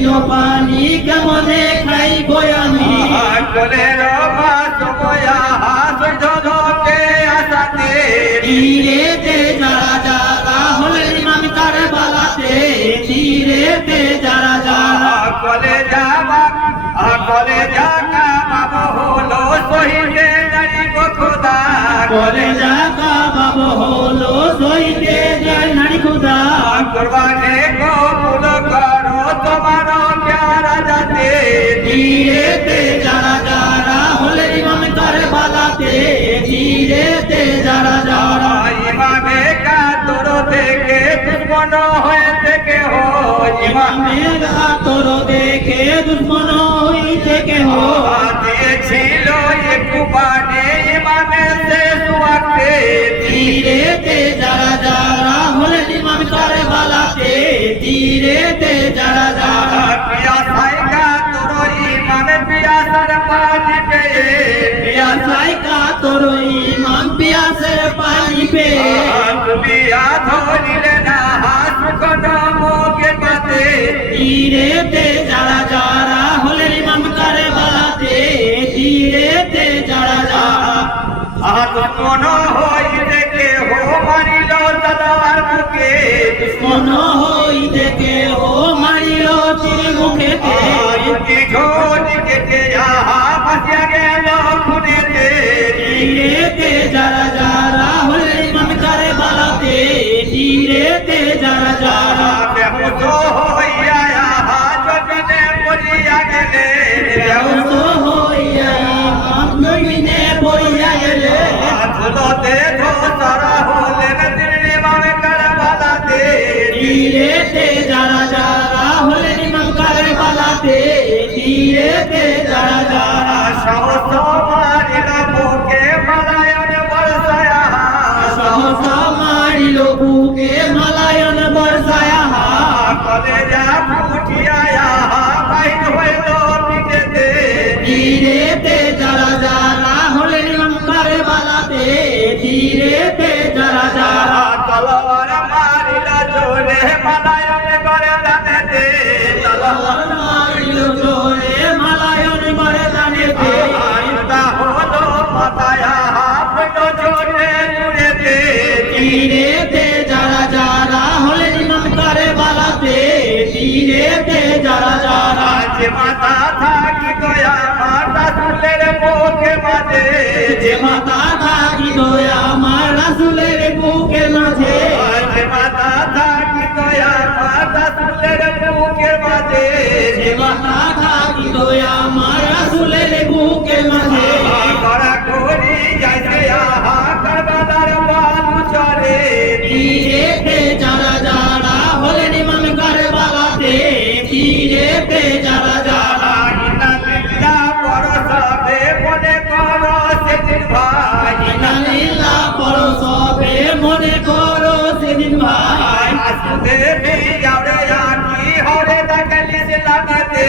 দিল পানি কেমনে খাইব আমি কোলের মাছ বয়া হাত জনকে আসাতে তীরেতে যারা যারা হলেন ইমাম কারবালাতে তীরেতে যারা যারা কলে যাবা কলে যাকা বাবা হলো শহীদে নারী গো খোদা করে যাকা বাবু হলো শহীদে যায় নারী খুদা কুরবানে কবুল করো তোমার প্যারা জাতে তীরেতে যারা যারা হলেন ইমাম কারবালাতে তীরেতে যারা যারা ইমামে কাতর থেকে দুশ্মন হয়ে থেকে হো ইমামের আতর দেখে দুশ্মন হইতে কেহ দিয়েছিল একটু পানে ইমামের শেষ ওয়াক্তে তীরেতে যারা যারা হলেন ইমাম কারবালাতে তীরেতে যারা যারা পিয়াসাই কাতর ইমামে পিয়াসার পানি পেয়ে পিয়াসায় কাতর ইমাম পিয়াসের পানি পেয়ে পিয়া ধরিলে না হাসুক নমকে পাতে তীরেতে যারা যারা হলেন ইমাম কারবালাতে তীরেতে যারা যারা দুশ্মন হইতে কেহ মারিল তলোয়ার মুখে মন হইতে কেহ মারিল তীর মুখেতে কেটে আহা বাঁচিয়া গেল খুনেতে তীরেতে যারা যারা হলেন ইমাম কারবালাতে তীরেতে যারা যারা বেহুশ হইয়া আহা জগনে পড়িয়া গেলে ব্যস্ত হইয়া ইমাম জমিনে পড়িয়া গেলে ধুলোতে ধোসরা হলেন তিনি মামে কারবালাতে তীরেতে যারা যারা হলেন ইমাম কারবালাতে তীরেতে যারা যারা সাহস মারিল বুকে মালায়ন বর্ষায়া সহসা মারিল বুকে মালায়ন বর্ষায়া কলে যা ফুটিয়া বাইর হইল পিঠেতে তীরেতে যারা যারা হলেন ইমাম কারবালাতে তীরেতে যারা যারা তলোয়ার মারিল জোরে মালায়ন করে দানেতে তলোয়ার মারিল জোরে মালায়ন বরদানেতে হলো মাথায়া হাফ জোরে জুড়েতে তীরেতে যারা যারা হলেন ইমাম কারবালাতে তীরেতে যারা যারা যে মাথা থাকি দয়া মাতা সুলের মুখে মাঝে যে মাতা থাকিত আমার রাসূলের বুকের মাঝে যে মাথা থাকি দয়া মাতা সুলের মুখে মাঝে যে মাতা থাকিত আমার রাসূলের বুকের মাঝে করা করি যাইছে আহা কারবালার বালু চরে তীরেতে যারা যারা হলেন ইমাম কারবালাতে তীরেতে যারা যারা ইন্না পরশবে মনে করো সেদিন ভাই ইন্নালিল্লাহ পড়ো সবে মনে করো সেদিন ভাই আসতে যাওরে আকি হরে দাকালিস লাগাতে